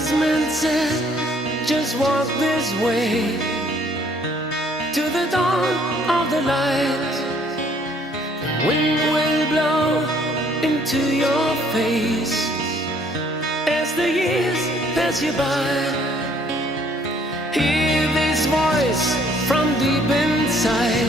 wise man said, just walk this way to the dawn of the light. The wind will blow into your face as the years pass you by. Hear this voice from deep inside.